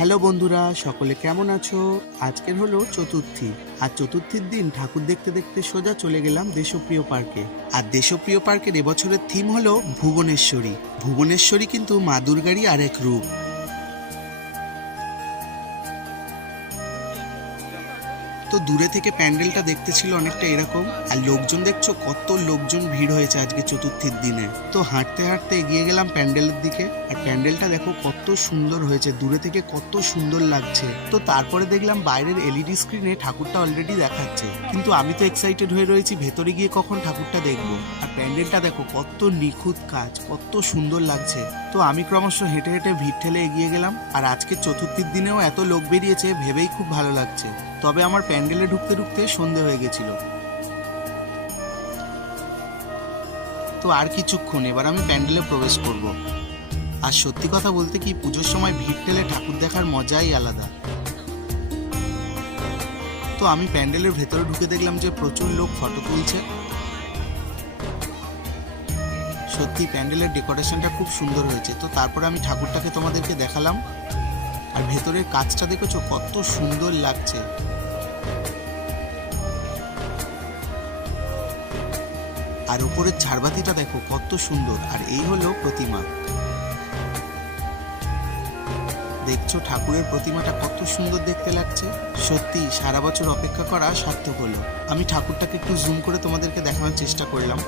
Hello বন্ধুরা, সকলে কেমন আছো? আজকের হলো চতুর্থী। আর চতুর্থীর দিন ঠাকুর দেখতে দেখতে সোজা চলে গেলাম দেশপ্রিয় পার্কে। আর দেশপ্রিয় পার্কের এবছরের থিম হলো ভুবনেশ্বরী। ভুবনেশ্বরী কিন্তু মা দুর্গারই আরেক রূপ। তো দূরে থেকে প্যান্ডেলটা দেখতে ছিল অনেকটা এরকম। আর লোকজন দেখছো, কত লোকজন ভিড় হয়েছে আজকে চতুর্থীর দিনে। তো হাঁটতে হাঁটতে এগিয়ে গেলাম প্যান্ডেলের দিকে। আর প্যান্ডেলটা দেখো কত সুন্দর হয়েছে, দূরে থেকে কত সুন্দর লাগছে। তো তারপরে দেখলাম বাইরের এলইডি স্ক্রিনে ঠাকুরটা অলরেডি দেখাচ্ছে, কিন্তু আমি তো এক্সাইটেড হয়ে রয়েছি ভেতরে গিয়ে কখন ঠাকুরটা দেখবো। আর প্যান্ডেলটা দেখো কত নিখুঁত কাজ, কত সুন্দর লাগছে। তো আমি ক্রমশ হেঁটে হেঁটে ভিড় ঠেলে এগিয়ে গেলাম। আর আজকে চতুর্থীর দিনেও এত লোক বেরিয়েছে ভেবেই খুব ভালো লাগছে। তবে আমার প্যান্ডেলে ঢুকতে ঢুকতে সন্ধে হয়ে গেছিল। তো আর কিছুক্ষণ, এবার আমি প্যান্ডেলে প্রবেশ করব। আর সত্যি কথা বলতে কি, পুজোর সময় ভিড় ঠেলে ঠাকুর দেখার মজাই আলাদা। তো আমি প্যান্ডেলের ভেতরে ঢুকে দেখলাম যে প্রচুর লোক ফটো তুলছে। সত্যি প্যান্ডেলের ডেকোরেশনটা খুব সুন্দর হয়েছে। তো তারপরে আমি ঠাকুরটাকে তোমাদেরকে দেখালাম। আর ভেতরের কাজটা দেখেছো কত সুন্দর লাগছে। আর উপরের ঝাড়বাতিটা দেখো কত সুন্দর। আর এই হলো প্রতিমা। দেখছো ঠাকুরের প্রতিমাটা কত সুন্দর দেখতে লাগছে। সত্যি সারা বছর অপেক্ষা করা সার্থক হলো। আমি ঠাকুরটাকে একটু জুম করে তোমাদেরকে দেখানোর চেষ্টা করলাম।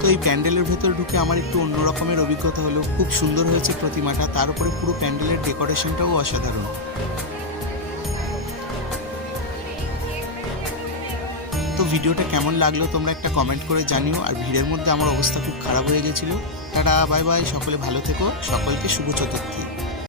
তো এই প্যান্ডেলের ভেতর ঢুকে আমার একটু অন্য রকমের অভিজ্ঞতা হলো। খুব সুন্দর হয়েছে প্রতিমাটা, তার উপরে পুরো প্যান্ডেলের ডেকোরেশনটাও অসাধারণ। তো ভিডিওটা কেমন লাগলো তোমরা একটা কমেন্ট করে জানিও। আর ভিড়ের মধ্যে আমার অবস্থা খুব খারাপ হয়ে গেছিল। টাটা, বাই বাই, সকলে ভালো থেকো, সকলকে শুভ চতুর্থী।